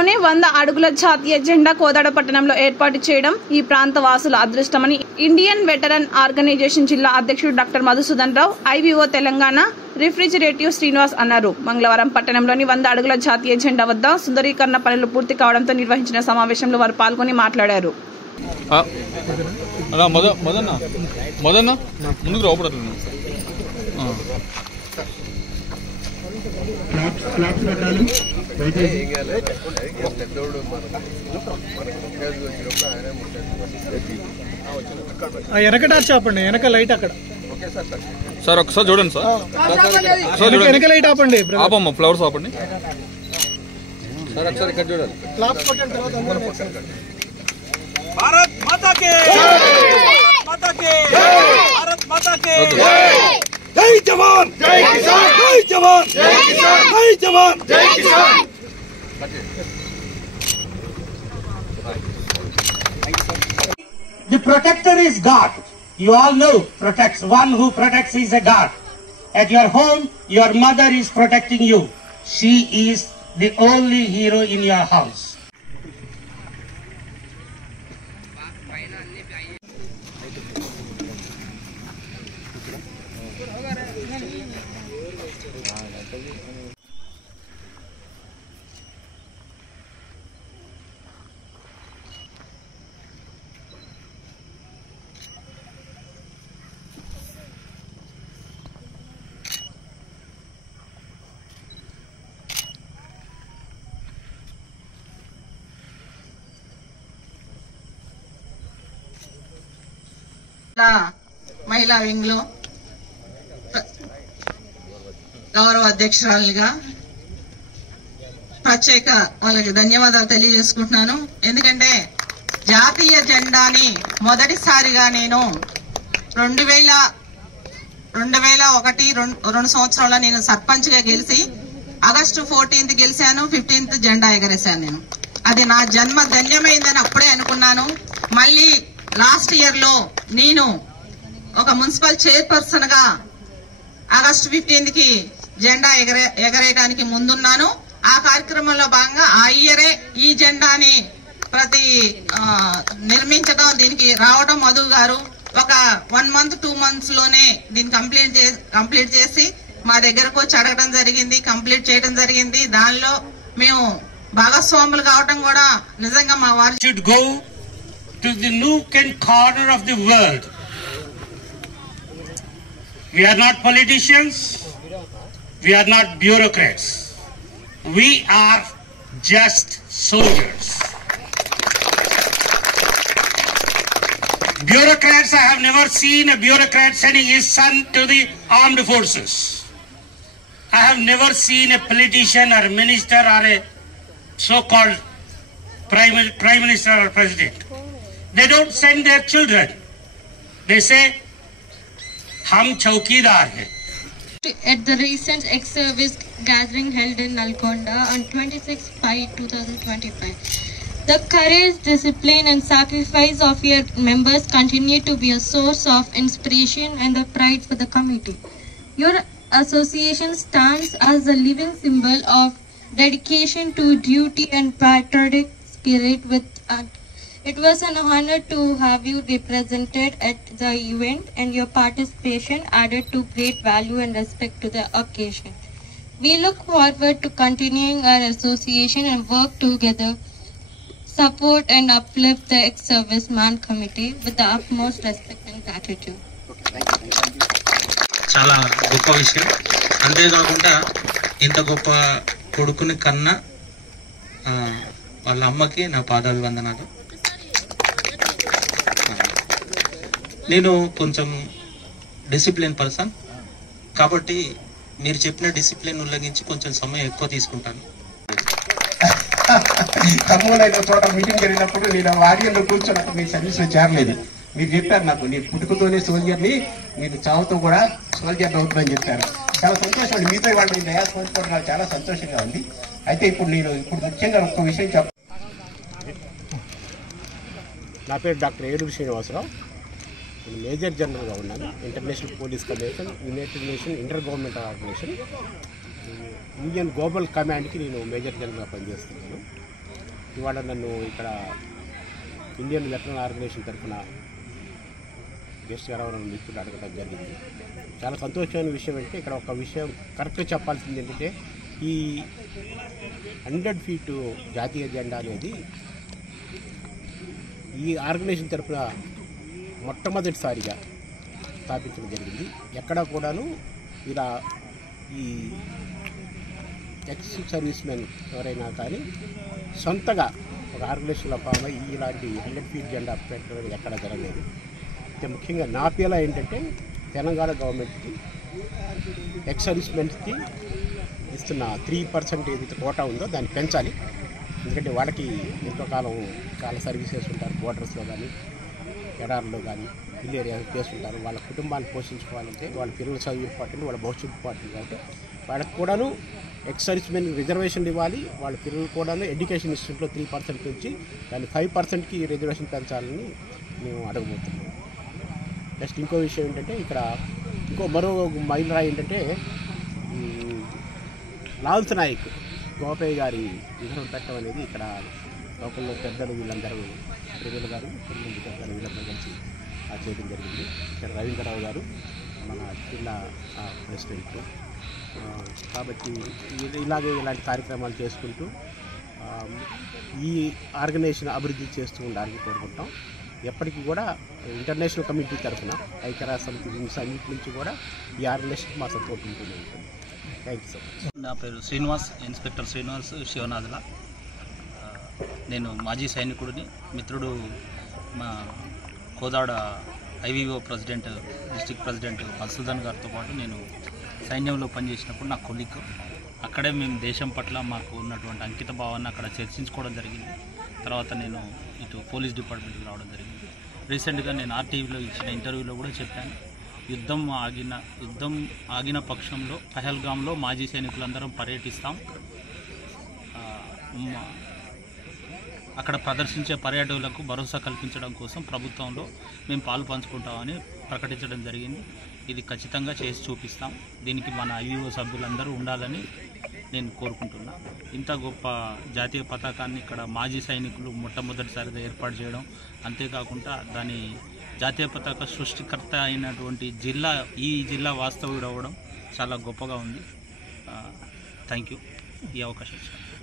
పట్టణంలోని 100 అడుగుల జాతీయ జెండా కోదాడ పట్టణంలో ఏర్పాటు చేయడం ఈ ప్రాంత వాసుల అదృష్టమని ఇండియన్ వెటరన్ ఆర్గనైజేషన్ జిల్లా అధ్యక్షుడు డాక్టర్ మధుసూదన్ రావు, ఐవీఓ తెలంగాణ రిఫ్రిజిరేటివ్ శ్రీనివాస్ అన్నారు. మంగళవారం పట్టణంలోని 100 అడుగుల జాతీయ జెండా వద్ద సుందరీకరణ పనులు పూర్తి కావడంతో నిర్వహించిన సమావేశంలో వారు పాల్గొని మాట్లాడారు. వెనకట చెప్పండి, వెనక లైట్ అక్కడ సార్ ఒకసారి చూడండి సార్, వెనక లైట్ ఆపండి, ఆపమ్మ ఫ్లవర్స్ ఆపండి సార్, ఒకసారి ఇక్కడ చూడాలి. भारत माता के माता के भारत माता के जय जवान जय किसान जय जवान जय किसान जय जवान जय किसान. The protector is God. You all know protects. One who protects is a God. At your home, your mother is protecting you. She is the only hero in your house. మహిళా వింగ్ లో గౌరవ అధ్యక్షురాలుగా ప్రత్యేక వాళ్ళకి ధన్యవాదాలు తెలియజేసుకుంటున్నాను. ఎందుకంటే జాతీయ జెండాని మొదటిసారిగా నేను 2001 సంవత్సరంలో నేను సర్పంచ్ గా గెలిచి ఆగస్టు 14th గెలిచాను, 15th జెండా ఎగరేశాను. నేను అది నా జన్మ ధన్యమైందని అప్పుడే అనుకున్నాను. మళ్ళీ లాస్ట్ ఇయర్ లో నేను ఒక మున్సిపల్ చైర్పర్సన్ గా ఆగస్టు 15th కి జెండా ఎగరేయడానికి ముందున్నాను. ఆ కార్యక్రమంలో భాగంగా ఆ ఇయరే ఈ జెండాని నిర్మించడం, దీనికి రావడం మధు గారు ఒక 1 month 2 months లోనే దీన్ని కంప్లీట్ చేసి మా దగ్గరకు వచ్చి అడగడం జరిగింది, కంప్లీట్ చేయడం జరిగింది. దానిలో మేము భాగస్వాములు కావడం కూడా నిజంగా మా వారు Should go to the nook and corner of the world. We are not politicians. We are not bureaucrats. We are just soldiers. Bureaucrats, I have never seen a bureaucrat sending his son to the armed forces. I have never seen a politician or a minister or a so-called prime minister or president. They don't send their children. They say, "Hum chowkidar hai." At the recent ex-service gathering held in Nalgonda on 26/5/2025, the courage, discipline and sacrifice of your members continue to be a source of inspiration and the pride for the committee. Your association stands as a living symbol of dedication to duty and patriotic spirit. It was an honor to have you represented at the event, and your participation added to great value and respect to the occasion. We look forward to continuing our association and work together, support and uplift the ex-serviceman committee with the utmost respect and gratitude. చాలా గొప్ప విషయం. అంతేకాకుండా ఇంత గొప్ప కొడుకుని కన్నా వాళ్ళ అమ్మకి నా పాదాభివందనాలు. నేను కొంచెం డిసిప్లిన్ పర్సన్ కాబట్టి మీరు చెప్పిన డిసిప్లిన్ ఉల్లంఘించి కొంచెం సమయం ఎక్కువ తీసుకుంటాను. ఖమ్మంలో చోట మీటింగ్ జరిగినప్పుడు నేను వాడియల్లో కూర్చోనప్పుడు మీ సర్వీస్లో చేరలేదు. మీరు చెప్పారు నాకు, నీ పుట్టుకతోనే సోల్జర్ని, మీరు చావుతో కూడా సోల్జర్ అవుతుందని చెప్పారు. చాలా సంతోషం అండి, మీతో వాళ్ళు మీ దయా స్మరించుకోవడం నాకు చాలా సంతోషంగా ఉంది. అయితే ఇప్పుడు ముఖ్యంగా ఒక్క విషయం నా పేరు డాక్టర్ ఏడుగు శ్రీనివాసరావు. నేను మేజర్ జనరల్గా ఉన్నాను. International police commission, united nation inter government organisation, Indian global కమాండ్కి నేను మేజర్ జనరల్గా పనిచేస్తున్నాను. ఇవాళ నన్ను ఇక్కడ ఇండియన్ వెటరన్ ఆర్గనైజేషన్ తరఫున గెస్ట్గా రావడం మిత్రులు అడగడం జరిగింది. చాలా సంతోషమైన విషయం అంటే ఇక్కడ ఒక విషయం కరెక్ట్గా చెప్పాల్సింది ఏంటంటే ఈ 100 ఫీటు జాతీయ జెండా అనేది ఈ ఆర్గనైజేషన్ తరఫున మొట్టమొదటిసారిగా స్థాపించడం జరిగింది. ఎక్కడా కూడాను ఇలా ఈ ఎక్స్ సర్వీస్ మెన్ ఎవరైనా కానీ సొంతగా ఒక ఆర్గనైజేషన్లో ఫామ్ అయ్యి ఇలాంటి 100 ఫీట్ జెండా పెట్టడం ఎక్కడా జరగలేదు. ముఖ్యంగా నా పేలా ఏంటంటే తెలంగాణ గవర్నమెంట్కి ఎక్స్ సర్వీస్ మెన్స్కి ఇస్తున్న 3% ఏదైతే కోటా ఉందో దాన్ని పెంచాలి. ఎందుకంటే వాళ్ళకి ఎంతో కాలం చాలా సర్వీసెస్ ఉంటారు, బోర్డర్స్లో కానీ ఎడార్లో కానీ హిల్ ఏరియాలో చేస్తుంటారు. వాళ్ళ కుటుంబాన్ని పోషించుకోవాలంటే వాళ్ళ పిల్లల చదువు ఇంపార్టెంట్, వాళ్ళ భవిష్యత్తు ఇంపార్టెంట్. కాబట్టి వాళ్ళకి కూడాను ఎక్స్ సర్వీస్ మెన్ రిజర్వేషన్ ఇవ్వాలి. వాళ్ళ పిల్లలు కూడాను ఎడ్యుకేషన్ ఇన్స్టిట్యూట్లో 3% నుంచి దాన్ని 5%కి రిజర్వేషన్ పెంచాలని మేము అడగబోతున్నాం. నెక్స్ట్ ఇంకో విషయం ఏంటంటే ఇక్కడ మరో మైలురాయి ఏంటంటే లాల్స్ నాయక్ గోపయ్య గారి విగ్రహం పెట్టడం అనేది ఇక్కడ లోకల్లో పెద్దలు వీళ్ళందరూ ప్రజలు గారు కొంతమంది పెద్దలు వీళ్ళందరూ కలిసి చేయడం జరిగింది. ఇక్కడ రవీంద్రరావు గారు మన జిల్లా ప్రెసిడెంట్. కాబట్టి ఇలాంటి కార్యక్రమాలు చేసుకుంటూ ఈ ఆర్గనైజేషన్ అభివృద్ధి చేస్తూ ఉండాలని కోరుకుంటాం. ఎప్పటికీ కూడా ఇంటర్నేషనల్ కమ్యూనిటీ తరఫున ఐక్యరాజ్య సమితి అన్నింటి నుంచి కూడా ఈ ఆర్గనైజేషన్కి మా సపోర్ట్ ఉంటుంది. Thank you so much. నా పేరు శ్రీనివాస్, ఇన్స్పెక్టర్ శ్రీనివాస్ శివనాథుల. నేను మాజీ సైనికుడిని. మిత్రుడు మా Kodad IVO president, district president Madhusudan గారితో పాటు నేను సైన్యంలో పనిచేసినప్పుడు నా కొలీగ్. అక్కడే మేము దేశం పట్ల మాకు ఉన్నటువంటి అంకిత భావాన్ని అక్కడ చర్చించుకోవడం జరిగింది. తర్వాత నేను ఇటు పోలీస్ డిపార్ట్మెంట్కి రావడం జరిగింది. రీసెంట్గా నేను ఆర్టీవీలో ఇచ్చిన ఇంటర్వ్యూలో కూడా చెప్పాను, యుద్ధం ఆగిన పక్షంలో పహల్గామ్లో మాజీ సైనికులందరం పర్యటిస్తాం. అక్కడ ప్రదర్శించే పర్యాటకులకు భరోసా కల్పించడం కోసం ప్రభుత్వంలో మేము పాలు పంచుకుంటామని ప్రకటించడం జరిగింది. ఇది ఖచ్చితంగా చేసి చూపిస్తాం. దీనికి మన ఐవీఓ సభ్యులందరూ ఉండాలని నేను కోరుకుంటున్నా. ఇంత గొప్ప జాతీయ పతాకాన్ని ఇక్కడ మాజీ సైనికులు మొట్టమొదటిసారిగా ఏర్పాటు చేయడం, అంతేకాకుండా దాని జాతీయ పతాక సృష్టికర్త అయినటువంటి ఈ జిల్లా వాస్తవ్యుడు అవ్వడం చాలా గొప్పగా ఉంది. థ్యాంక్ యూ ఈ అవకాశం ఇచ్చారు.